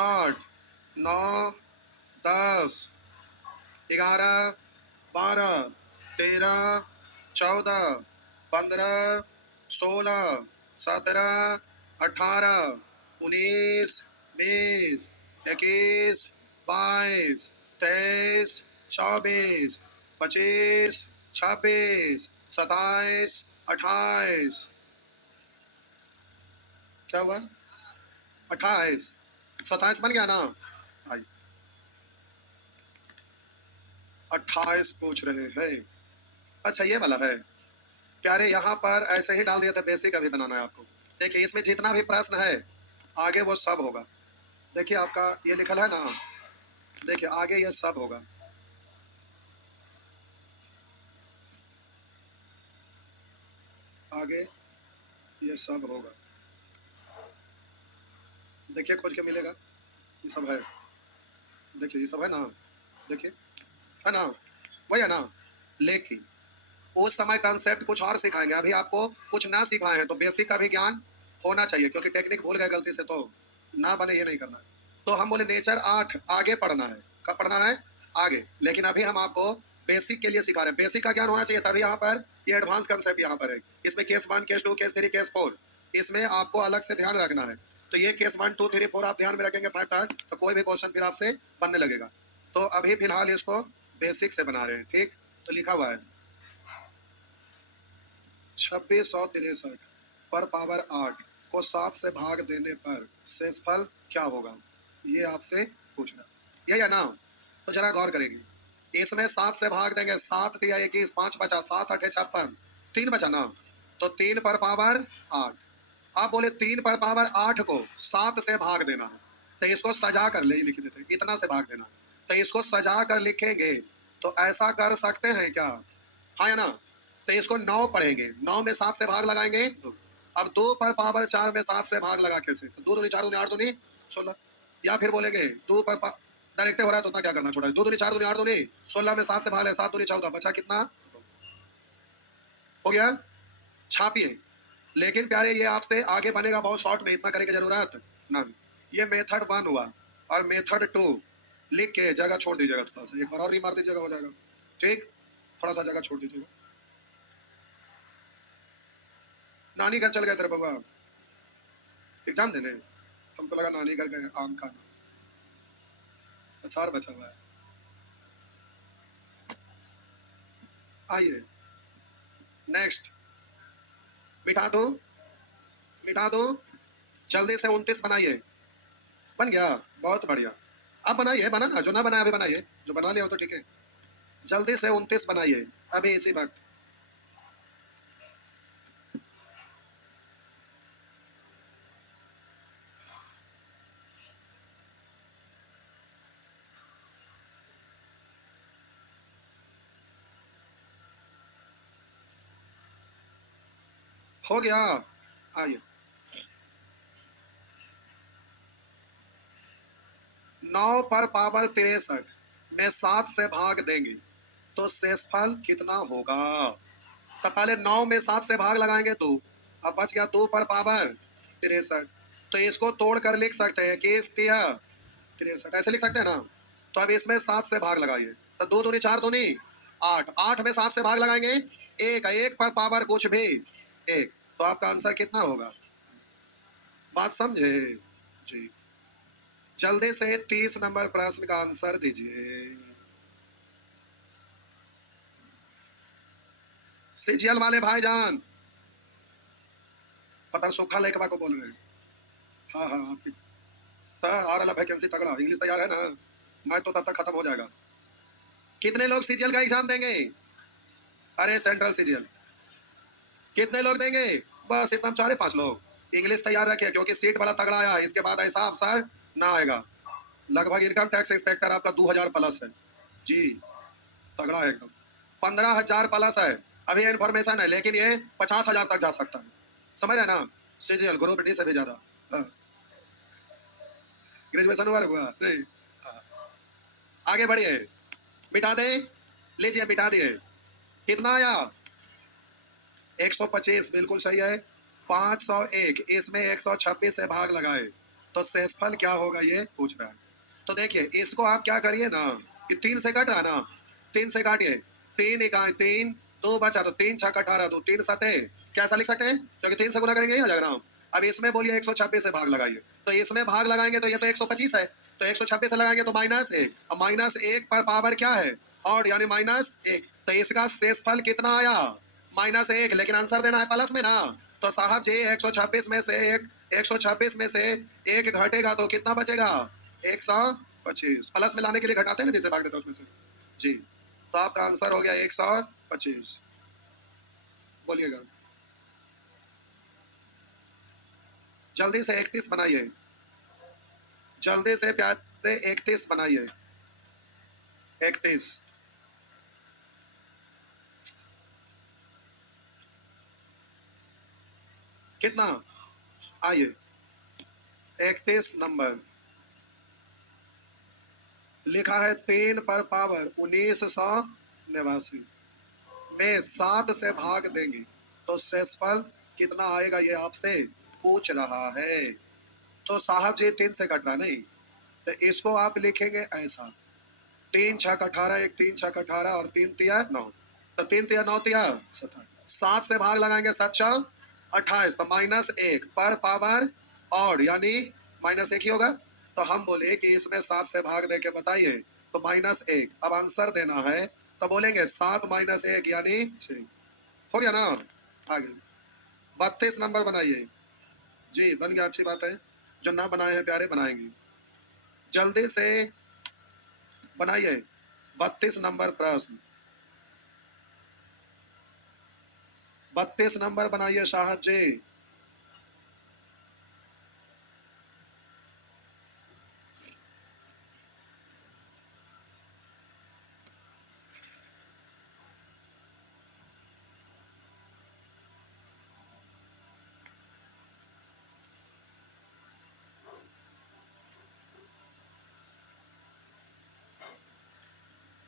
8 9 10 11 12 13 14 15 16 17 18 19 20 21 22 23 24 25 26 27 28 क्या हुआ 28 27 बन गया ना। 28 पूछ रहे हैं। अच्छा ये वाला है प्यारे, यहाँ पर ऐसे ही डाल दिया था, बेसिक अभी बनाना है आपको। देखिए इसमें जितना भी प्रश्न है आगे वो सब होगा। देखिए आपका ये लिखल है ना, देखिए आगे ये सब होगा। आगे ये सब होगा, देखिए खोज के मिलेगा। ये सब है, देखिए ये सब है ना, देखिए है ना, वही है ना। लेकिन उस समय कंसेप्ट कुछ और सिखाएंगे, अभी आपको कुछ ना सिखाए हैं तो बेसिक का भी ज्ञान होना चाहिए, क्योंकि टेक्निक भूल गए गलती से तो ना बने, ये नहीं करना है। तो हम बोले नेचर 8 आगे पढ़ना है। कब पढ़ना है? आगे। लेकिन अभी हम आपको बेसिक के लिए सिखा रहे हैं, बेसिक का ज्ञान होना चाहिए, तभी यहाँ पर ये एडवांस कंसेप्ट यहाँ पर है। इसमें केस 1 केस 2 केस 3 केस 4 इसमें आपको अलग से ध्यान रखना है। तो ये केस 1 2 3 4 आप ध्यान में रखेंगे 5 तक, तो कोई भी क्वेश्चन फिर आपसे बनने लगेगा। तो अभी फिलहाल इसको बेसिक से बना रहे हैं, ठीक। तो लिखा हुआ है 2663 पर पावर 8 को 7 से भाग देने पर शेषफल क्या होगा, ये आपसे पूछना, ये या ना। तो जरा गौर करेंगे, इसमें 7 से भाग देंगे, 7 दिया 21, 5 बचा, 7 8 56, 3 बचा ना। तो 3 पर पावर 8, आप बोले 3 पर पावर 8 को 7 से भाग देना है, तो इसको सजा कर ले लिख देते, इतना से भाग देना, तो इसको सजा कर लिखेंगे। तो ऐसा कर सकते हैं क्या? हाँ या ना। तो इसको 9 पढ़ेंगे, 9 में 7 से भाग लगाएंगे तो अब 2 पर पावर 4 में 7 से भाग लगा कैसे? तो 2 दूनी 4 दूनी 8 दूनी 16, या फिर बोलेंगे 2 पर डायरेक्ट हो रहा है तो उतना क्या करना छोड़ा है, 2 दूनी 4 दूनी 8 दूनी 16 में 7 से भाग ले, 7 दूनी 14, बचा कितना हो गया? छापिए। लेकिन प्यारे ये आपसे आगे बनेगा बहुत शॉर्ट में, इतना करने की जरूरत ना। ये मेथड 1 हुआ और मेथड 2 लिख के जगह छोड़ दीजिएगा, थोड़ा सा एक बार और मार दीजिएगा, हो जाएगा ठीक। थोड़ा सा जगह छोड़ दीजिएगा। नानी घर चल गए तेरे बउआ एग्जाम देने, हमको लगा नानी घर गए आम खाना, अचार बचा हुआ है। आइए नेक्स्ट, मिटा दो, मिटा दो, जल्दी से 29 बनाइए। बन गया, बहुत बढ़िया। अब बनाइए, बना ना, जो ना बनाया अभी बनाइए, जो बना लिया हो तो ठीक है। जल्दी से 29 बनाइए अभी इसी वक्त। हो गया, आइए। 9 पर पावर 63 में 7 से भाग देंगे तो शेषफल कितना होगा? तो पहले 9 में 7 से भाग लगाएंगे तो अब बच गया 2 पर पावर 63, तो इसको तोड़ कर लिख सकते हैं कि 63 ऐसे लिख सकते हैं ना। तो अब इसमें 7 से भाग लगाइए, तो 2 दूनी 4 दूनी 8, 8 में 7 से भाग लगाएंगे, एक, एक पर पावर कुछ भी एक, तो आपका आंसर कितना होगा? बात समझे जी। जल्दी से 30 नंबर प्रश्न का आंसर दीजिए। सीजीएल वाले भाईजान, पता सूखा लेखवा को बोल रहे हैं। हाँ हाँ आपकी आ रहा वैकेंसी तगड़ा, इंग्लिश तैयार है ना, मैथ तो तब तक खत्म हो जाएगा। कितने लोग सीजीएल का एग्जाम देंगे? अरे सेंट्रल सीजीएल कितने लोग देंगे? बस इतना 4-5 लोग। इंग्लिश तैयार रखे क्योंकि सीट बड़ा तगड़ा आया, इसके बाद ऐसा अवसर ना आएगा। लगभग इनकम टैक्स इंस्पेक्टर आपका 2000 प्लस है जी, तगड़ा है एकदम। 15,000 प्लस है, अभी इन्फॉर्मेशन है, लेकिन ये 50,000 तक जा सकता है, समझ रहे ना। सीजीएल ग्रुप डी से भी ज्यादा। ग्रेजुएशन हुआ नहीं। हाँ। आगे बढ़िए, मिटा दे, लीजिए मिटा दिए। कितना आया? 125 बिल्कुल सही है। 501 इसमें 126 से भाग लगाए तो शेषफल क्या होगा ये पूछ रहा है। तो देखिए इसको आप क्या करिए ना कि 3 से कट रहा है ना, 3 से काटिए, 3 इकाई 3, 2 बचा तो 3 छक 18, 2 3 सते, कैसा लिख सकते हैं क्योंकि 3 से गुना करेंगे ये आ जाएगा ना। अब इसमें बोलिए 126 से भाग लगाइए, तो इसमें भाग लगाएंगे तो ये तो 125 है, तो 126 से लगाएंगे तो -1, और -1 पर पावर क्या है और यानी -1, तो इसका शेषफल कितना आया -1, लेकिन आंसर देना है प्लस में ना। तो साहब जी 126 में से 126 में से 1 घटेगा तो कितना बचेगा 125, प्लस में लाने के लिए घटाते हैं ना, जैसे भाग देते हैं उसमें से जी। तो आपका आंसर हो गया 125। बोलिएगा जल्दी से 31 बनाइए, जल्दी से प्यारे 31 बनाइए, 31 कितना आइए 31 नंबर लिखा है 3 पर पावर 1989 में 7 से भाग देंगे तो शेषफल कितना आएगा ये आपसे पूछ रहा है। तो साहब जी 3 से कट रहा नहीं, तो इसको आप लिखेंगे ऐसा 3 छक 18, 1 3 छक 18 और 3 तिया 9, तो 3 तिया 9 तिया 27, 7 से भाग लगाएंगे 7 छक 28, तो -1 पर पावर और यानी -1 ही होगा। तो हम बोले कि इसमें 7 से भाग दे के बताइए, तो -1, अब आंसर देना है तो बोलेंगे 7 -1 यानी 6, हो गया ना। आगे 32 नंबर बनाइए जी, बन गया, अच्छी बात है, जो ना बनाए हैं प्यारे बनाएंगे, जल्दी से बनाइए 32 नंबर प्रश्न, 32 नंबर बनाइए साहब जी।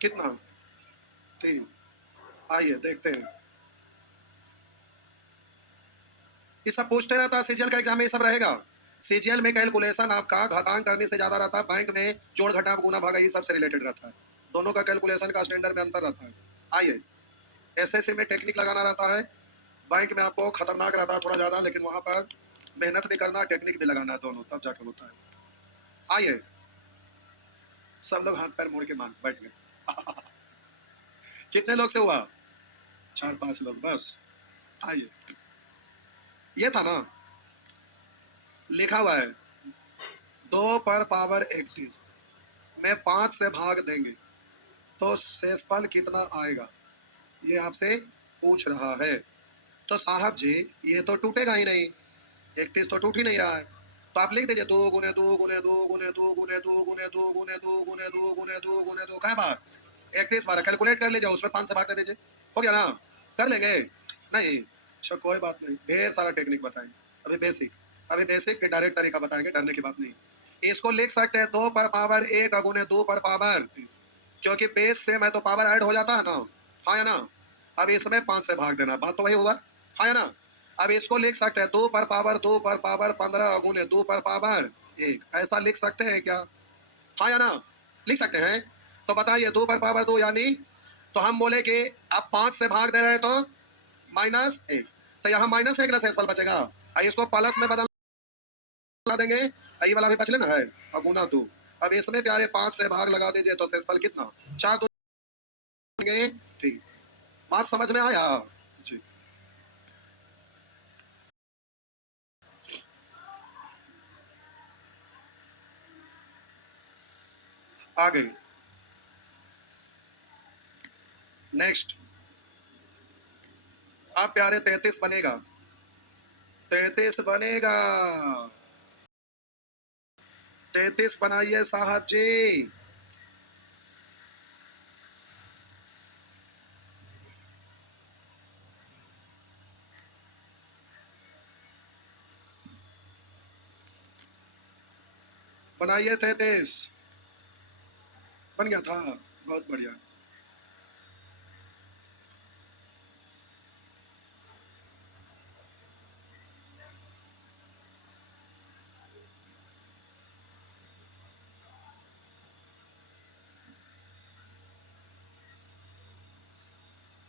कितना 3, आइए देखते हैं। ये सब पूछते रहता है, सीजीएल का एग्जाम में ये सब रहेगा। सीजीएल में कैलकुलेशन आपका घातांक करने से ज्यादा रहता है, बैंक में जोड़ घटाव गुना भागा ये सब से रिलेटेड रहता है, दोनों का कैलकुलेशन का स्टैंडर्ड में अंतर रहता है। आइए एसएससी में टेक्निक लगाना रहता है, बैंक में आपको खतरनाक रहता है थोड़ा ज्यादा, लेकिन वहां पर मेहनत भी करना टेक्निक भी लगाना है, दोनों तब जाकर होता है। आइए सब लोग हाथ पैर मोड़ के मान बैठ गए। कितने लोग से हुआ 4-5 लोग बस। आइए ये था ना, लिखा हुआ है 2 पर पावर 31 में 5 से भाग देंगे तो शेषफल कितना आएगा ये आपसे पूछ रहा है। तो साहब जी ये तो टूटेगा ही नहीं, 31 तो टूट ही नहीं रहा है, तो आप लिख दीजिए 2 गुने 2 गुने 2 गुने 2 गुने 2 गुने 2 गुने 2 गुने 2 गुने 2 गुने 2 क्या बात 31 बार कैलकुलेट कर लीजिए, उसमें 5 से भाग दे दीजिए, हो गया ना। कर लेंगे नहीं, अच्छा कोई बात नहीं, ढेर सारा टेक्निक बताएंगे, अभी बेसिक, अभी बेसिक के डायरेक्ट तरीका बताएंगे, डरने की बात नहीं। इसको लिख सकते हैं 2 पर पावर 1 गुने 2 पर पावर 30, क्योंकि बेस से मैं तो पावर ऐड हो जाता है ना, हाँ या ना। अब इसमें 5 से भाग देना, बात तो वही हुआ, हाँ या ना। अब इसको लिख सकते हैं 2 पर पावर 15 गुने 2 पर पावर 1, ऐसा लिख सकते हैं क्या, हाँ या ना, लिख सकते हैं। तो बताइए 2 पर पावर 2 यानी, तो हम बोले कि आप 5 से भाग दे रहे हैं तो -1, तो यहाँ -1 ना शेषफल बचेगा, इसको प्लस में बदल देंगे, ये वाला भी बच लेना है, और गुना 2। अब इसमें प्यारे 5 से भाग लगा दीजिए तो शेषफल कितना 4 2 देंगे, ठीक, बात समझ में आया जी। आ गई नेक्स्ट, आप प्यारे 33 बनेगा, 33 बनेगा, 33 बनाइए साहब जी। बनाइए 33, बन गया था, बहुत बढ़िया।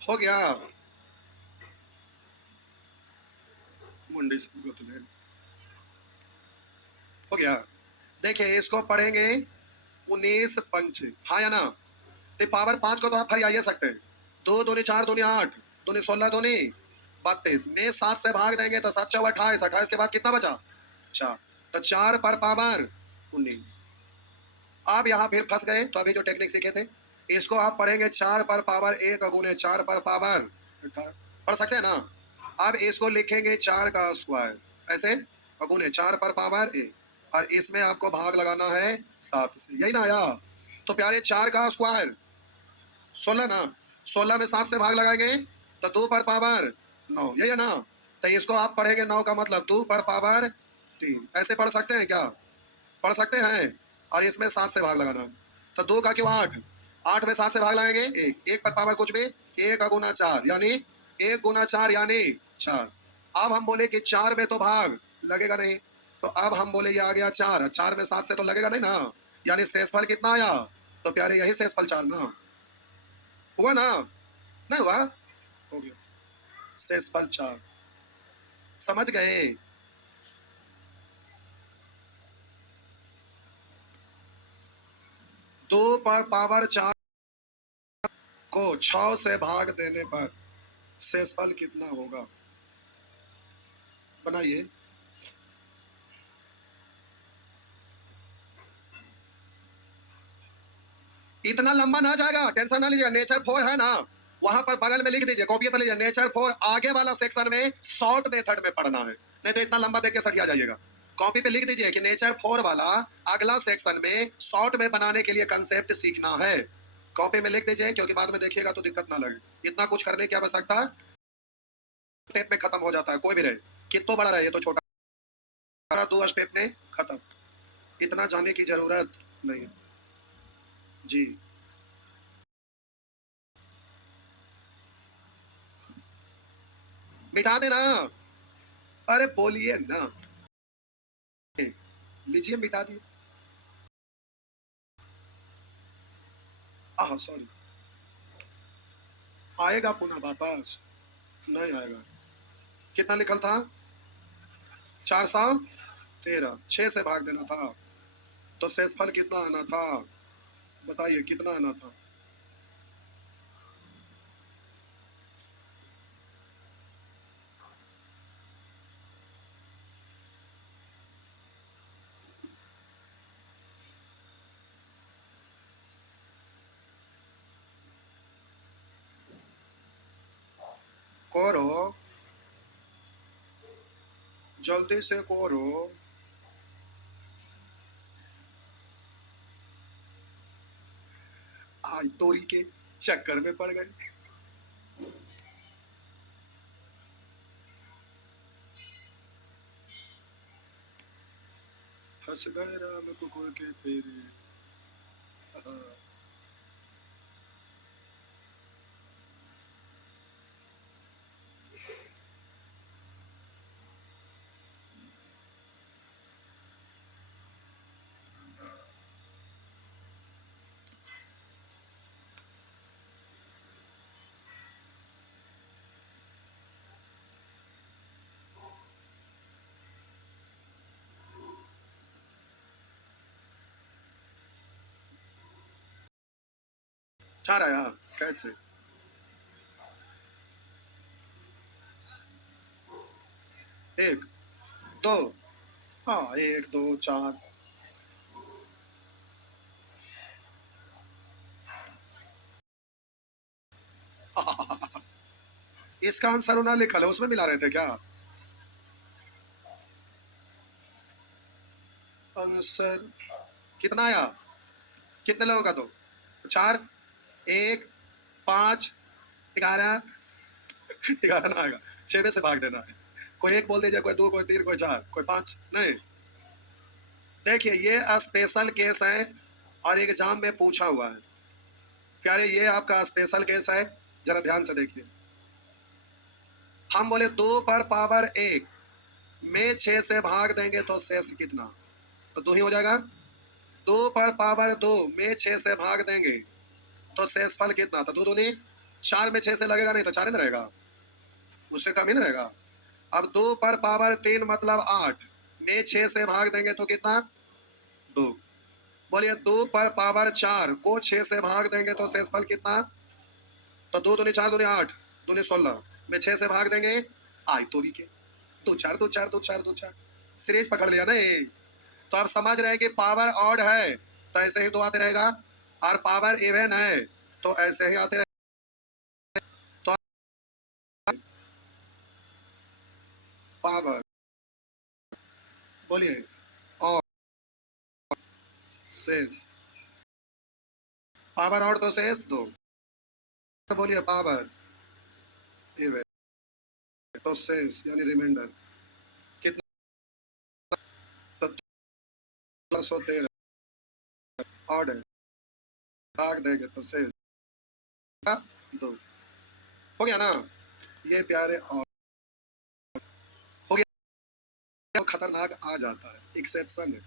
हो गया। मुंडी से गुतले। हो गया। देखिए इसको पढ़ेंगे 19 पंच, हाँ या ना? तो पावर 5 को तो आप हरियाइए सकते हैं। 2 दूनी 4 दूनी 8 दूनी 16 दूनी 32 में 7 से भाग देंगे तो 7 चौ 28, 28 के बाद कितना बचा? 4। तो 4 पर पावर 19। आप यहाँ फिर फंस गए, तो अभी जो टेक्निक सीखे थे इसको आप पढ़ेंगे 4 पर पावर 1 गुने 4 पर पावर 18। पढ़ सकते हैं ना? अब इसको लिखेंगे 4 का स्क्वायर ऐसे गुने 4 पर पावर 1, और इसमें आपको भाग लगाना है 7 से, यही ना आया? तो प्यारे 4 का स्क्वायर 16 ना, 16 में 7 से भाग लगाएंगे तो 2 पर पावर 9, यही है ना? तो इसको आप पढ़ेंगे 9 का मतलब 2 पर पावर 3, ऐसे पढ़ सकते हैं क्या? पढ़ सकते हैं। और इसमें 7 से भाग लगाना, तो 2 का क्यों 8, 8 में 7 से भाग लगाएंगे 1, 1 पर पावर कुछ भी 1 गुना 4 यानी 1 गुना 4 यानी 4। अब हम बोले कि 4 में तो भाग लगेगा नहीं, तो अब हम बोले ये आ गया 4, 4 में 7 से तो लगेगा नहीं ना, यानी शेषफल कितना आया? तो प्यारे यही शेषफल 4 ना हुआ ना? नहीं हुआ? हो गया शेषफल 4। समझ गए? 2 पर पावर 4 को 6 से भाग देने पर शेषफल कितना होगा? बनाइए। इतना लंबा ना जाएगा, टेंशन ना लीजिए। नेचर 4 है ना, वहां पर बगल में लिख दीजिए, कॉपी पर लीजिए नेचर 4, आगे वाला सेक्शन में शॉर्ट मेथड में पढ़ना है, नहीं तो इतना लंबा देख के सठिया जाइएगा। कॉपी पे लिख दीजिए कि नेचर 4 वाला अगला सेक्शन में शॉर्ट में बनाने के लिए कंसेप्ट सीखना है। कॉपी में लिख दीजिए, क्योंकि बाद में देखिएगा तो दिक्कत ना लगे। इतना कुछ करने की आवश्यकता स्टेप में खत्म हो जाता है, कोई भी रहे, कितना बड़ा रहे, ये तो छोटा, 2 स्टेप में खत्म। इतना जाने की जरूरत नहीं जी। मिटा देना, अरे बोलिए ना, लीजिए मिटा दिए। सॉरी, आएगा पुनः वापस? नहीं आएगा। कितना लिखल था? 413, 6 से भाग देना था, तो शेषफल कितना आना था? बताइए कितना आना था? करो, जल्दी से करो। आज तोरी के चक्कर में पड़ गए। फंस गए राम कुकुर के फेरे। हाँ। चार आया कैसे? एक दो, हाँ 1 2 4। इसका आंसर होना लिखा है, उसमें मिला रहे थे क्या? आंसर कितना आया? कितने लोगों का? दो 4 1 5 11, 11 ना आएगा, 6 में से भाग देना है। कोई एक बोल दीजिए, कोई 2 कोई 3 कोई 4 कोई 5 नहीं। देखिए ये स्पेशल केस है और एग्जाम में पूछा हुआ है प्यारे, ये आपका स्पेशल केस है, जरा ध्यान से देखिए। हम बोले 2 पर पावर 1 में 6 से भाग देंगे तो शेष कितना? तो 2 ही हो जाएगा। 2 पर पावर 2 में 6 से भाग देंगे तो शेषफल कितना? तो 2 दूनी 4 में 6 से लगेगा नहीं तो 4 ही ना रहेगा, उससे कम ही ना रहेगा। अब 2 पर पावर 3 मतलब 8 में 6 से भाग देंगे तो कितना 2। बोलिए 2 पर पावर 4 को 6 से भाग देंगे तो शेषफल कितना, तो 2 दूनी 4 दूनी 8 दूनी 16 में 6 से भाग देंगे आई तो भी के 2 4 2 4 2 4 2 4 सीरीज पकड़ लिया नहीं। तो आप समझ रहे हैं कि पावर ऑड है तो ऐसे ही 2 आते रहेगा और पावर इवन है तो ऐसे ही आते रहेगा। तो पावर बोलिए और शेष, पावर ऑड तो शेष 2, बोलिए पावर इवन तो शेष यानी रिमाइंडर कितना, तो 213 ऑड है भाग देंगे तो शेष 2 हो गया ना। ये प्यारे और हो गया, तो खतरनाक आ जाता है, एक्सेप्शन है।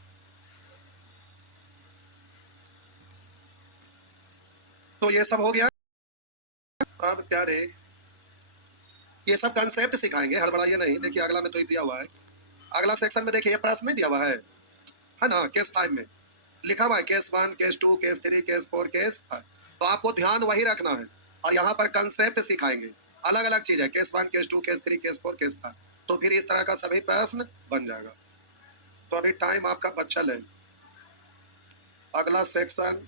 तो ये सब हो गया। अब प्यारे ये सब कंसेप्ट सिखाएंगे, हड़बड़ाइए नहीं। देखिए अगला में तो ही दिया हुआ है, अगला सेक्शन में देखिए प्रश्न में दिया हुआ है ना। केस 5 में लिखा हुआ है case 1 case 2 case 3 case 4 case 5। तो आपको ध्यान वही रखना है और यहाँ पर कंसेप्ट सिखाएंगे, अलग अलग चीज है, case 1 case 2 case 3 case 4 case 5। तो फिर इस तरह का सभी प्रश्न बन जाएगा। तो अभी टाइम आपका बचल है, अगला सेक्शन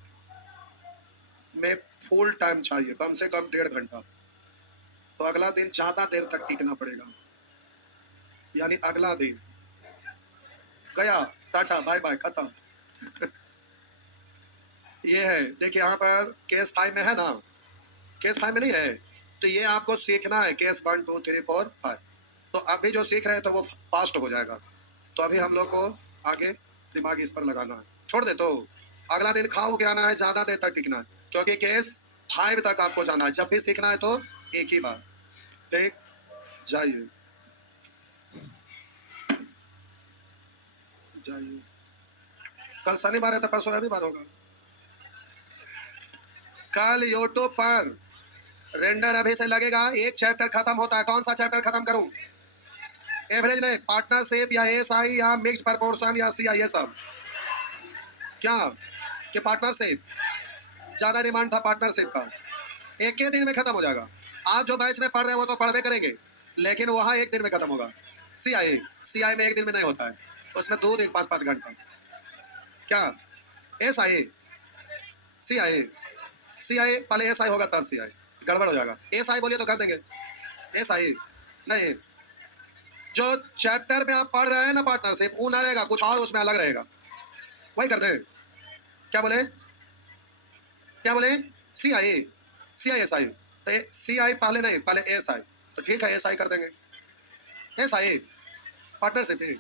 में फुल टाइम चाहिए, कम से कम 1.5 घंटा। तो अगला दिन ज्यादा देर तक टिकना पड़ेगा, यानी अगला दिन गया, टाटा बाय बाय खत्म। ये है देखिए यहाँ पर केस 5 में है ना, केस 5 में नहीं है। तो ये आपको सीखना है केस 1 2 3 4 5। तो अभी जो सीख रहे हैं तो वो फास्ट हो जाएगा। तो अभी हम लोग को आगे दिमाग इस पर लगाना है, छोड़ दे। तो अगला दिन खाओ के आना है, ज्यादा देर तक टिकना है, क्योंकि केस 5 तक आपको जाना है। जब भी सीखना है तो एक ही बार, ठीक, जाइए जाइए। कल शनिवार है तो परसों रविवार होगा। कल यूट्यूब पर रेंडर अभी से लगेगा, एक चैप्टर खत्म होता है। कौन सा चैप्टर खत्म करूं? एवरेज नहीं, पार्टनरशिप या एसआई या मिक्स्ड प्रपोर्शन या सीआई, ये सब क्या कि पार्टनरशिप ज्यादा डिमांड था पार्टनरशिप का, एक ही दिन में खत्म हो जाएगा। आप जो बैच में पढ़ रहे हो वो तो पढ़वे करेंगे, लेकिन वहां एक दिन में खत्म होगा। सीआई सीआई में एक दिन में नहीं होता है, उसमें 2 दिन 5-5 घंटा। क्या एसआई सीआई, सीआई पहले एसआई होगा तब सीआई, गड़बड़ हो जाएगा। एसआई बोलिए तो कर देंगे, एसआई नहीं। जो चैप्टर में आप पढ़ रहे हैं ना पार्टनरशिप, वो ना रहेगा, कुछ और उसमें अलग रहेगा, वही कर दे। क्या बोले क्या बोले? सीआई सीआई एसआई, तो सीआई पहले नहीं, पहले एसआई। तो ठीक है एसआई कर देंगे, एसआई पार्टनरशिप ही।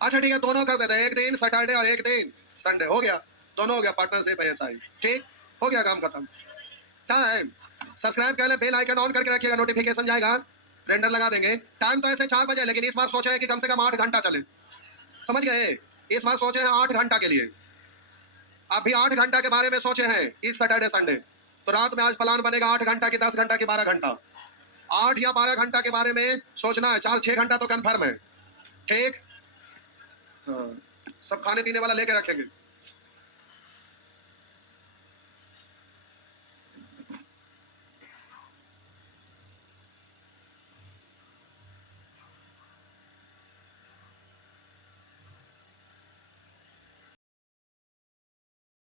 अच्छा ठीक है, दोनों कर देते हैं, एक दिन सैटरडे और एक दिन संडे, हो गया, दोनों हो गया पार्टनरशिप एसआई। ठीक हो गया, काम खत्म। टाइम सब्सक्राइब कर ले, बेल आइकन ऑन करके रखिएगा, नोटिफिकेशन जाएगा, रेंडर लगा देंगे। टाइम तो ऐसे 4 बजे, लेकिन इस बार सोचे हैं कि कम से कम 8 घंटा चले, समझ गए? इस बार सोचे हैं 8 घंटा के लिए, अभी 8 घंटा के बारे में सोचे हैं इस सैटरडे संडे। तो रात में आज प्लान बनेगा 8 घंटा की, 10 घंटा की, 12 घंटा, 8 या 12 घंटा के बारे में सोचना है। 4-6 घंटा तो कन्फर्म है, ठीक। हाँ, सब खाने पीने वाला लेके रखेंगे।